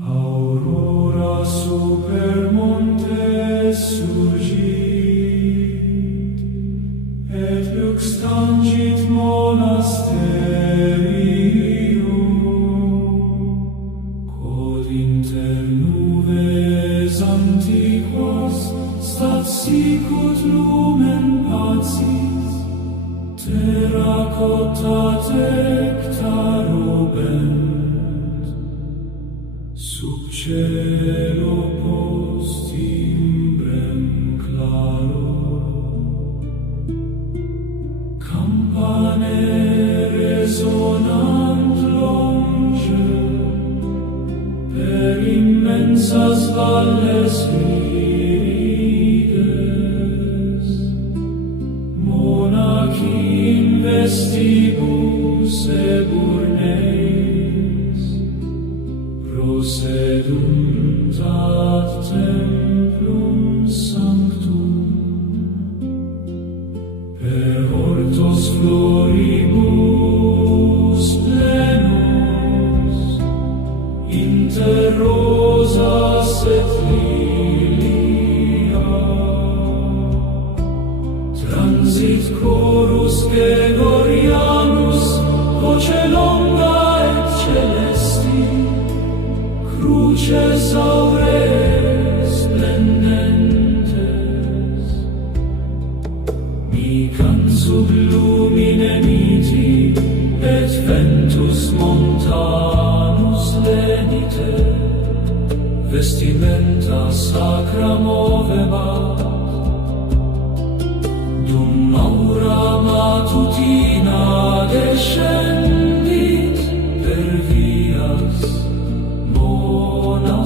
Aurora super montes surgit, et lux tangit monasterium, quod inter nubes antiquas stat sicut lumen pacis, terracotta tecta robent, sub cielo post imbrem claro. Campanae resonant longe per immensas valles virides, monachi in vestibus eburneis prosedunt ad templum sanctum, per hortos floribus plenus, inter rosas et lilia, transit chorus Gregorianus, voce longa et celesti, cruces aureae splendentes, micant sub lumine miti, et ventus montanus lenite, vestimenta sacra movebat, dum aura matutina descendit per vias monasteri,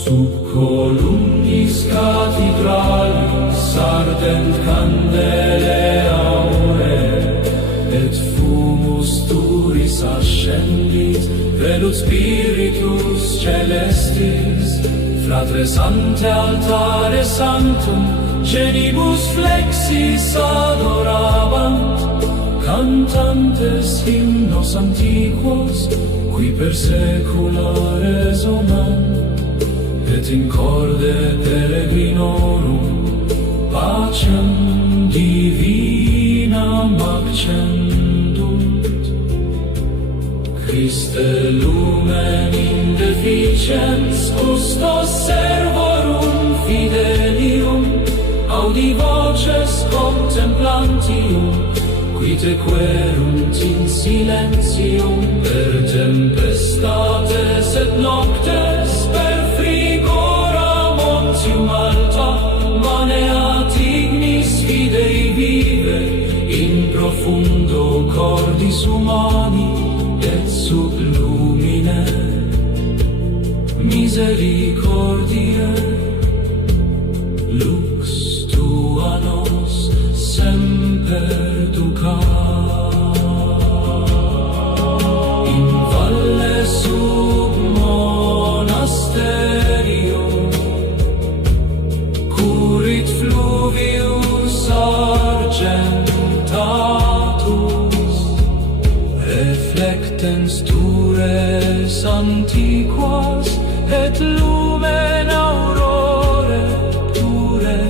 sub columnis cathedralis ardent candele aureae, et fumus turis ascendit, velut spiritus celestis, fratres ante altare sanctum, genibus flexis adorabant, cantantes hymnos antiquos, qui per secula resonant, et in corde peregrinorum pacem divinam accendunt. Christe lumen indeficiens custos servorum fidelium, audi voces contemplantium, qui te querunt in silentium, per tempestates et noctes, per frigora montium alta, maneat ignis fidei vive, in profundo cordis humani, et sub lumine misericordiae, lux tua nos semper ducat. In valle sub monasterium currit fluvius argentatus, reflectens tures antiquas et lumen aurore pure,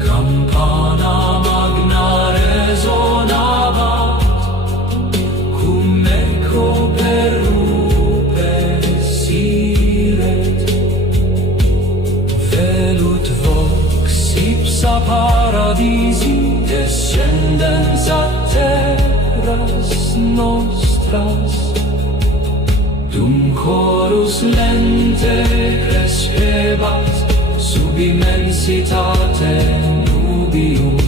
campana magna resonabat, cum echo per rupes siret, velut vox ipsa paradisi descendens a terras nostras, dum chorus lente crescebat sub immensitate nubium,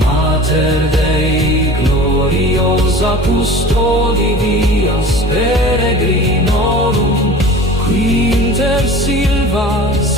mater Dei gloriosa custodi dias peregrinorum, qui inter silvas